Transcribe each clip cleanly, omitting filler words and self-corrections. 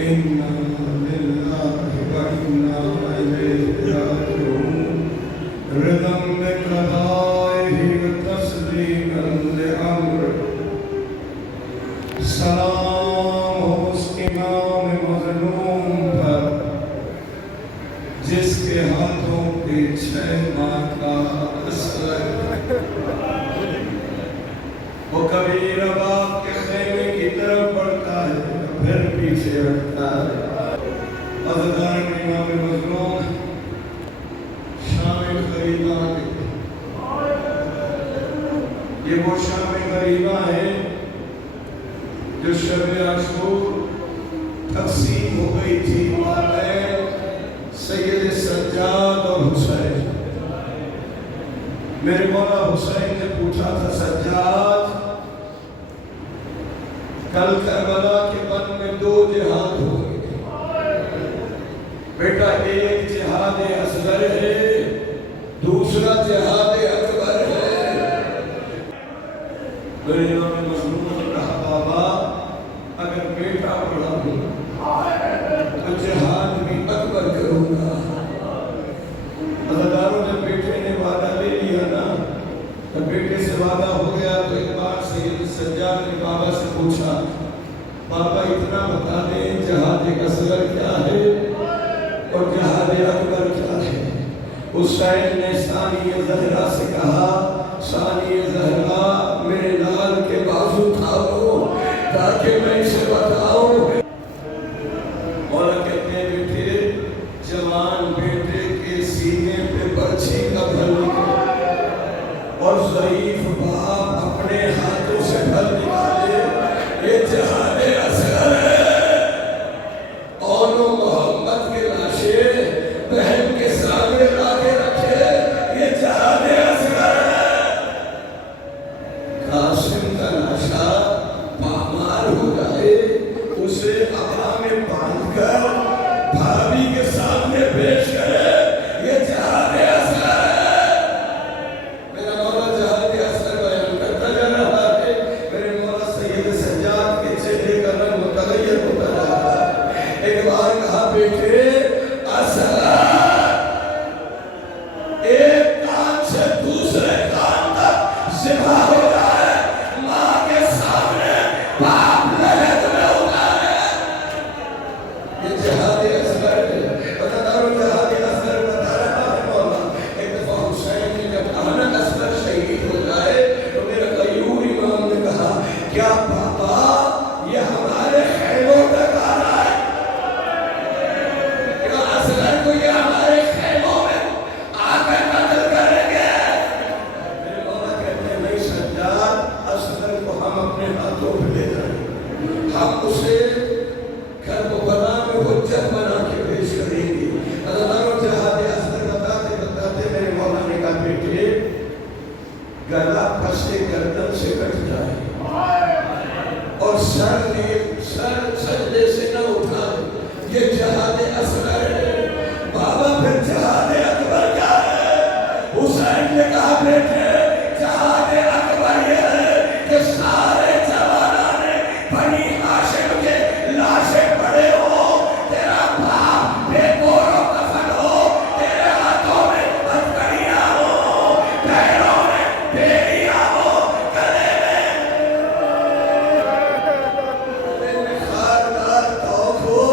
إنا لله وإنا إليه راجعون رضا بقضائه وتسليما لأمره سلام ہو اس امام مظلوم پر جس کے ہاتھوں پہ 6 ماہ کا اثر وہ کبھی رباب کے خیمے کی طرف بڑھتا ہے پھر پیچھے ہٹتا ہے. عزیزان امام مظلوم شام غریبہ ہے. یہ وہ شام غریبہ ہے جو شب عاشور تقسیم ہو گئی تھی مابین سید سجاد اور حسین. میرے مولا حسین نے پوچھا تھا سجاد کل کربلا کے بن میں 2 جہاد ہوئے بیٹا, ایک جہاد اصغر ہے دوسرا جہاد اکبر ہے. میرے امام مظلوم نے کہا بابا اگر بیٹا بڑا ہو تو جہاد بھی اکبر کروں گا. عزیزانوں جب بیٹے نے وعدہ لے لیا نا تو بیٹے سے وعدہ ہو گیا تو ایک بار سید سجاد نے بابا سے پوچھا بابا اتنا بتا دیں جہاد اصغر کیا ہے اور جہاد اکبر کیا ہے. حسین نے ثانی زہرا سے کہا ثانی زہرا میرے لال کے بازو تھامو تاکہ میں اسے بتاؤں. مولا کہتے ہیں بیٹے جوان بیٹے کے سینے پہ برچھی کا پھل نکلے اور ضعیف باپ اپنے ہاتھوں سے پھل نکالے. یہ جہاد اصغر ہے. اون و محمد کے لاشیں بہن کے سامنے لا کے رکھے, یہ جہاد اصغر ہے. قاسم کا لاشا پامال ہو جائے اسے عبا میں باندھ کر بھابھی کے سامنے پیش کرے, یہ جہاد اصغر ہے. میرا مولا جہاد اصغر بیان کرتا جا رہا ہے. میرے مولا سید سجاد کے چہرے کا رنگ متغیر ہوتا جا رہا ہے. ایک بار کہا بیٹے اصغر ایک کان سے دوسرے کان تک ذبح ہو جائے ماں کے سامنے باپ لہد میں ہوتا ہے. یہ جہاد اصغر ہے. بتاداروں جہاد اصغر بتا رہا ہے مولا. ایک دفعہ حسین نے جب کہا نا اصغر شہید ہو جائے تو میرا غیور امام نے کہا کیا پاپا یہ ہمارے خیموں تک آ رہا ہے, کیا اصغر کو یہ ہمارے خیموں میں آ کر قتل کریں گے؟ میرے مولا کہتے ہیں نہیں سجاد اصغر کو ہم اپنے ہاتھوں پہ لے جائیں, ہم اسے کربلا میں حجت بنا کے پیش کریں گے. اللہ جہاد اصغر بتاتے بتاتے میرے مولا نے کہا بیٹے گلا پھنسے گردن سے کٹ جائے اور سر سجدے سے نہ اٹھائے, یہ جہاد اصغر ہے. بابا پھر جہاد اکبر کیا ہے؟ حسین نے کہا بیٹے جہاد اکبر یہ ہے کہ سارے جوانان بنی ہاشم کے لاشیں پڑے ہو, تیرا باپ بے گور و کفن ہو, تیرے ہاتھوں میں ہتھکڑیاں ہو, پیروں میں بیڑیاں ہو, گلے میں خاردار توف ہو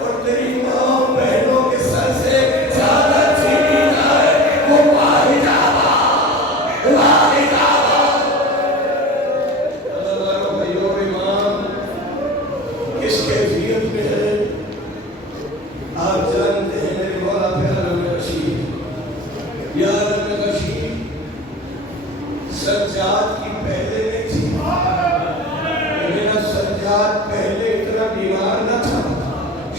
اور تیری ماں بہنوں کے سر سے زیادہ چھینی جائے وہ واحد آباد واحد آباد. اللہ بھائیو امام کس کیفیت میں ہے آپ جانتے ہیں. میرے مولا پیارا رشید یا رشید سجاد کی پہلے نہیں تھی. میرا سجاد پہلے اتنا بیمار نہ تھا.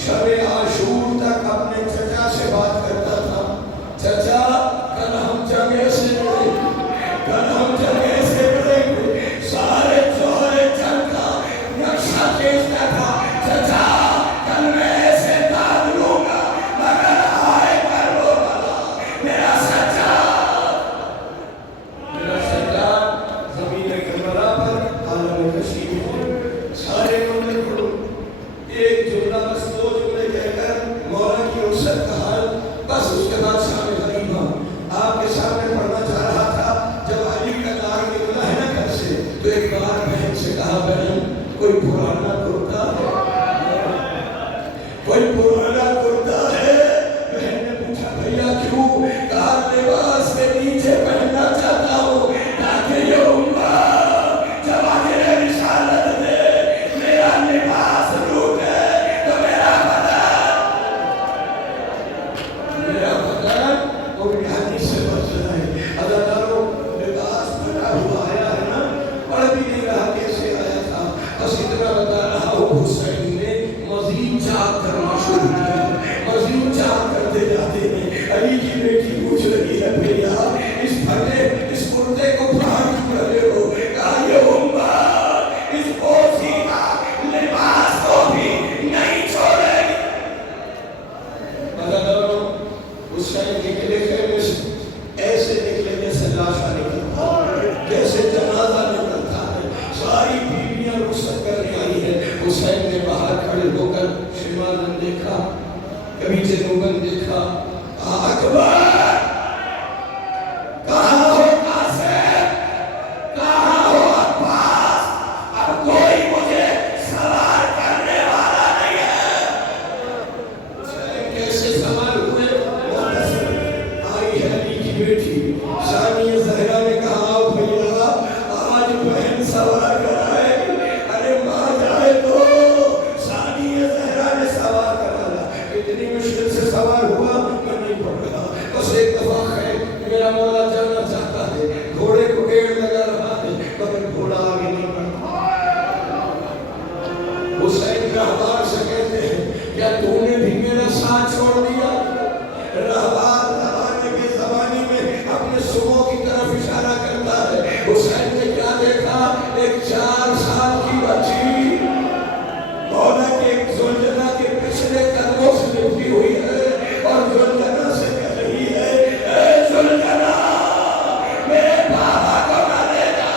شب عاشور تک اپنے چچا سے بات کرتا تھا چچا کل ہم جگہ سے ملے, کل ہم جگہ سے ملے. سارے جوہر جنگ کا نقشہ کھینچتا تھا چچا اتنا بس دو جملے کہہ کر مولا کی رخصت کا حال بس اس کے بعد شام غریبہ آپ کے سامنے پڑھنا چاہ رہا تھا. جب علی کا نار نکلا ہے نا گھر سے تو ایک بار بہن سے کہا بہن کوئی پرانا کرتا ہے, کوئی پرانا کرتا ہے. بہن نے پوچھا بھیا کیوں؟ کہا لباس کے نیچے پہننا چاہتا ہوں تاکہ یہ امت جب آگے رسالت دے میرا لباس روٹے تو میرا بدن وہ حدیث سے بچ رہا ہے. عزاداروں لباس بنا ہوا آیا ہے نا, پڑھ بھی نہیں رہا کیسے آیا تھا, بس اتنا بتا رہا ہوں حسین نے مزید چاک کرنا شروع کیا, مزید چاک کرتے جاتے ہیں. علی کی بیٹی پوچھ رہی ہے بھیا اس پھٹے اس کرتے کو پھاڑ کیوں رہے ہو؟ کہا یہ امت اس بوسی کا لباس کو بھی نہیں چھوڑے گی. عزاداروں حسین نکلے خیمے سے ایسے نکلے جیسے لاشا نکلتا ہے, جیسے جنازہ نکلتا ہے. ساری بیویاں رخصت کرنے آئی ہے. حسین نے باہر کھڑے ہو کر شمالن دیکھا, کبھی جنوبن دیکھا. اکبر کہاں ہو قاسم, کہاں ہو عباس, اب کوئی مجھے سوار کرنے والا نہیں ہے. حسین کیسے سوار ہوئے؟ آئی ہے علی کی بیٹی ثانیہ زہرا نے کہا بھیا آج بہن سوار کرائے. ارے ماں جائے تو ثانیہ زہرا نے سوار کرایا. اتنی مشکل سے سوار ہوا میں نہیں پڑھ رہا, بس ایک دفعہ خیر میرا مولا جانا چاہتا ہے. گھوڑے کو گیڑ لگا رہا ہے مگر گھوڑا آگے نہیں بڑھتا. حسین رہبار سے کہتے ہیں کیا تو نے بھی میرا ساتھ چھوڑ دیا؟ رہبار زمانے میں اپنے صبح کی طرف اشارہ کرتا ہے. حسین نے کیا دیکھا؟ ایک 4 سال کی بچی مولا کے زلجنہ کے پچھلے قدموں سے لپٹی ہوئی ہے اور زلجنہ سے کہہ رہی ہے اے زلجنہ میرے بابا کو نہ لے جا,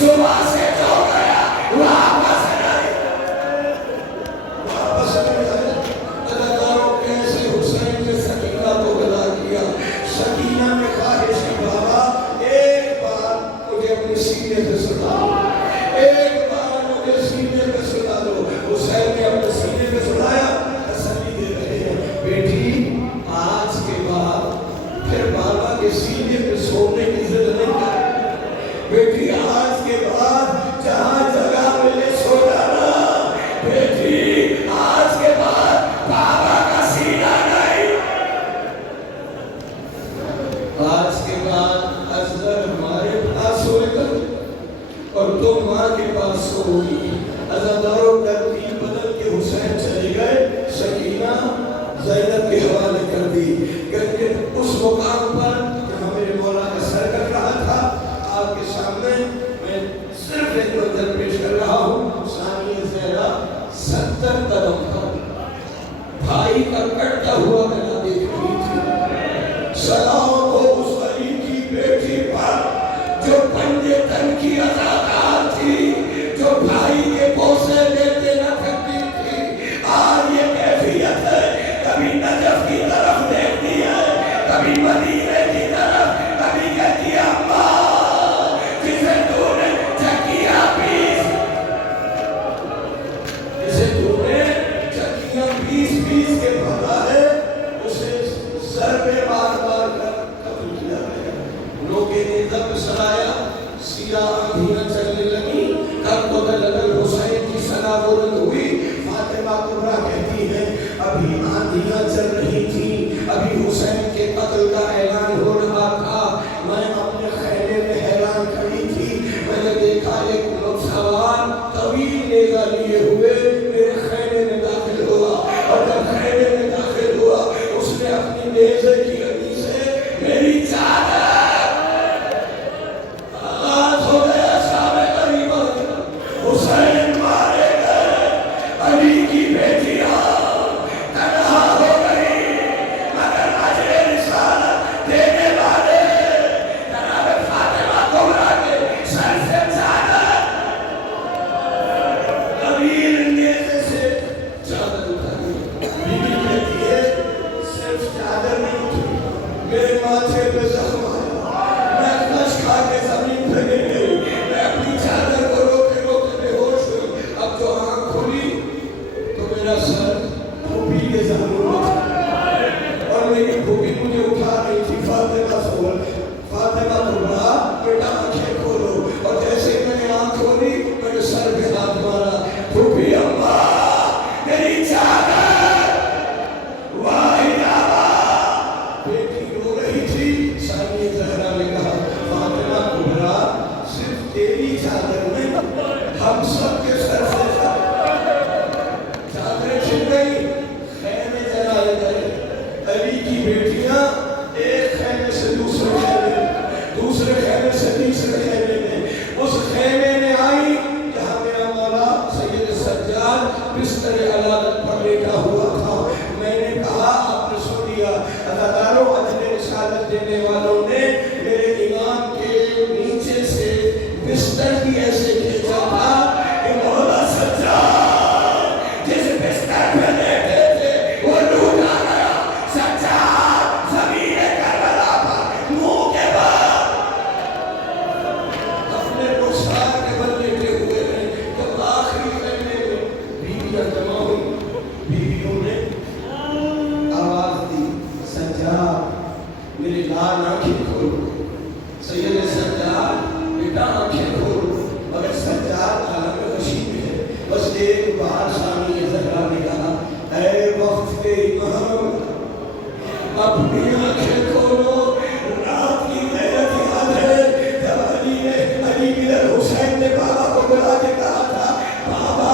صبح سے جو گیا واپس نہیں آئے. عزاداروں کیسے حسین نے سکینہ کو گلا کیا. سکینہ نے خواہش کی بابا ایک بار مجھے اپنے سینے پہ سلا دو, ایک بار مجھے سینے پہ سلا دو. حسین نے اپنے سینے پہ سلایا, تسلی دے رہے ہیں بیٹی آج کے بعد پھر بابا کے سینے پہ سونے کی ضرورت نہیں کرے. بیٹی آج کے بعد جہاں جگہ ملے سو جانا. بیٹی آج کے بعد بابا کا سینہ نہیں. آج کے بعد اصغر ہمارے پاس ہوئے گا اور تم ماں کے پاس ہوگی. عزاداروں ترتیب بدل کے حسین چلے گئے, سکینہ زینب کے حوالے کر دی. کہ اس مقام پر جہاں میرے مولا کا سر کر رہا تھا آپ کے سامنے میں صرف ایک منظر پیش کر رہا ہوں. ثانیہ زہرا 70 قدم پر بھائی کا کٹتا ہوا گلا دیکھ رہی تھی. سلام ہو اس علی کی بیٹی پر جو پنجے تن کی اداکار تھی, جو بھائی کے بوسے لیتے نہ تھکتی تھی. آج یہ کیفیت ہے, کبھی نجف کی طرف دیکھتی ہے, کبھی مدینے کی طرف, کبھی کہتی ہے اماں جسے تو نے چکیاں پیس, جسے تو نے چکیاں پیس پیس کے بھرا ہے اسے سر پہ بار بار کر قتل کیا ہے. لوگوں نے دم سرایا, سیاہ آندھیاں چلنے لگی, کب تو دلدل حسین کی سنا بلند ہوئی. فاطمہ کبریٰ کہتی ہے ابھی آندھیاں چل رہی تھی, ابھی حسین کے قتل کا اعلان ہو رہا تھا. میں اپنے خیمے میں حیران کھڑی تھی, میں نے دیکھا ایک نوجوان طویل نیزہ لیے ہوئے میرے خیمے میں داخل ہوا, اور جب خیمے میں داخل ہوا اس نے اپنی نیزے کی گھڑی سے میری چادر حسین مارے گئے, علی کی بیٹیاں تنہا ہو گئی. میرا سر پھوپھی کے ذہنوں میں تھا اور میری پھوپھی مجھے اٹھا رہی تھی، فاطمہ سول، فاطمہ کبریٰ بیٹا آنکھیں کھولو، اور جیسے میں نے آنکھ کھولی میں نے سر پہ ہاتھ مارا، پھوپھی اماں میری چادر، واحدہ بیٹی رو رہی تھی۔ ثانیہ زہرا نے کہا فاطمہ کبریٰ صرف تیری چادر نہیں، ہم سب کے سر سے چادریں چھن گئی، خیمے جلائے گئے۔ علی کی بیٹیاں ایک خیمے سے دوسرے خیمے، دوسرے خیمے سے تیسرے خیمے میں، اس خیمے میں آئی جہاں میرا مولا سید سجاد بستر علادت پر لیٹا ہوا تھا۔ میں نے کہا آپ نے سن لیا، عزاداروں اجر رسالت دینے والوں نے میرے امام کے نیچے سے بستر بھی ایسے کھینچا تھا کہ مولا سجاد جس بستر پہ لیٹے تھے وہ لوٹا گیا، سجاد زمین کربلا پر منہ کے بعد اپنے رخسار کے بل لیٹے ہوئے ہیں۔ جب آخری خیمے میں بیویاں جمع ہوئی، بیویوں نے آواز دی سجاد میرے لال آنکھیں کھولو، سید سجاد بیٹا آنکھیں کھولو، مگر سجاد عالم غشی میں ہے۔ بس ایک بار ثانیہ زہرا نے کہا اے وقت کے امام اپنی آنکھیں کھولو۔ رات کی غیرت یاد ہے جب علی بن حسین نے بابا کو بلا کے کہا تھا بابا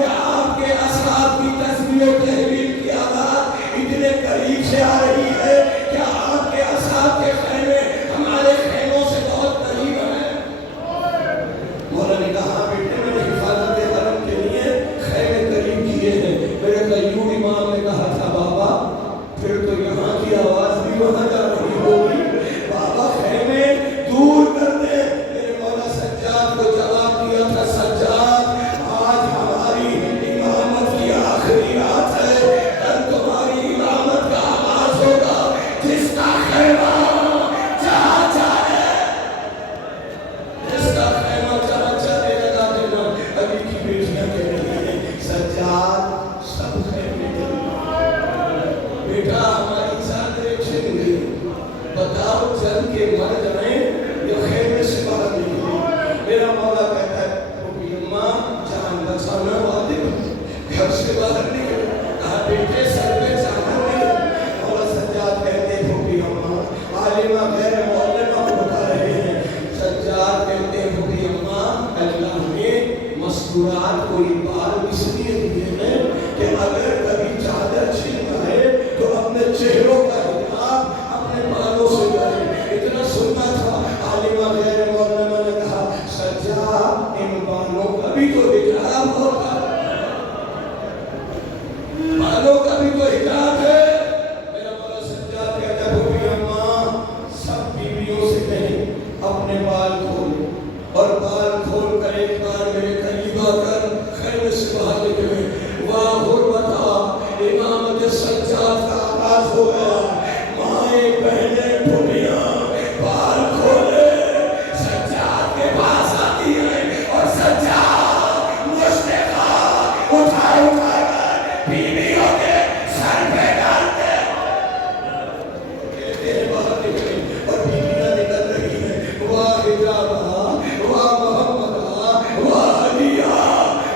یہ آپ کے اصحاب کی تسبیح و تحلیل کی آواز اتنے قریب سے آ رہی ہے، کیا آپ کے اصحاب کے خیمے ہمارے خیموں سے بہت قریب ہیں؟ مولا نے کہا بیٹے میں نے حفاظت حرم کے لیے خیمے قریب کیے ہیں۔ میرے قیوم امام نے کہا تھا بابا پھر تو یہاں کی آواز بھی وہاں جا رہی ہوگی، بابا خیمے دور کر دے۔ میرے مولا سجاد کو جواب دیا تھا سجاد آج ہماری امامت کی آخری رات ہے، کل تمہاری امامت کا آغاز ہوگا، جس کا خیمہ جہاں جائے، جس کا خیمہ جہاں چلے لگا دینا۔ علی کی بیٹیاں کہہ رہی ہیں سجاد سب خیمے بیٹا ہماری چادریں چھن گئی، بتاؤ چل کے مر جائیں یا خیمے سے باہر نکلیں؟ میرا مولا کہتا ہے پھوپھی اماں جان بچانا واجب، گھر سے باہر نکل۔ کہا بیٹے سر پہ چادر نہیں۔ مولا سجاد کہتے ہیں پھوپھی اماں عالمہ غیر معلمہ کو بتا رہے ہیں، سجاد کہتے ہیں پھوپھی اماں اللہ نے مستورات کو یہ بال اس لیے دیے ہیں کہ اگر کبھی چادر چھن جائے تو اپنے چہروں کا حجاب اپنے بالوں سے کریں۔ اتنا سننا تھا۔ عالمہ غیر معلمہ نے کہا سجاد ان بالوں کا بھی تو حجاب ہوگا، بالوں کا بھی تو حجاب ہے۔ میرا مولا سجاد کہتا ہے پھوپھی اماں سب بیویوں سے کہیں اپنے بال کھولو، اور بال کھول کر ایک بار میرے قریب آ کر خیمے سے باہر نکلے۔ واہ غربتا امامت سجاد کا آغاز ہو گیا۔ مائیں بہنیں پھوپھیاں بال کھولے سجاد کے پاس آتی ہیں اور سجاد مشتاق اٹھا اٹھا کر بیویوں کے سر پہ ڈالتے کہتے ہیں باہر نکلے اور بیویاں نکل رہی ہیں۔ واہ حجابہ واہ محمدہ واہ علیہ،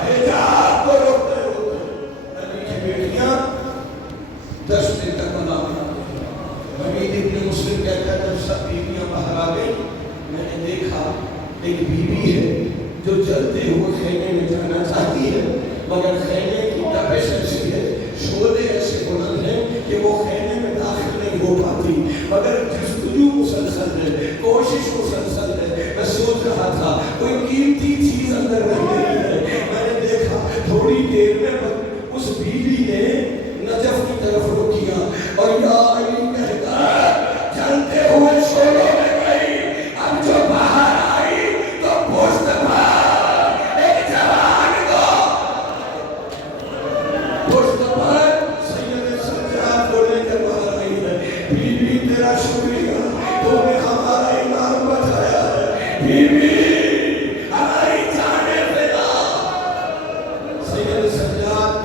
حجاب کو روکتے ہوئے علی کی بیٹیاں 10 دن تک بنا بنا حمید ابن مسلم کہتا ہے جب سب بیویاں باہر آ گئی میں نے دیکھا ایک بیوی ہے جو جلتے ہوئے خیمے میں جانا چاہتی ہے، مگر خیمے کی تپش ایسی ہے، شعلے ایسے بلند ہیں کہ وہ خیمے میں داخل نہیں ہو پاتی، مگر جستجو مسلسل ہے، کوشش مسلسل ہے۔ میں سوچ رہا تھا کوئی قیمتی چیز اندر رہ گئی ہے۔ میں نے دیکھا تھوڑی دیر میں اس بیوی نے نجف کی طرف رخ کیا اور یا علی کہہ کر جلتے ہوئے شعلوں میں گئی۔ اب جو باہر آئی تو پشت پر ایک جوان کو پشت پر سید سجاد کو لے کر باہر آئی ہے۔ بیوی تیرا شکریہ، تو نے ہمارا ایمان بچایا ہے، بیوی ہماری جانیں فدا۔ سید سجاد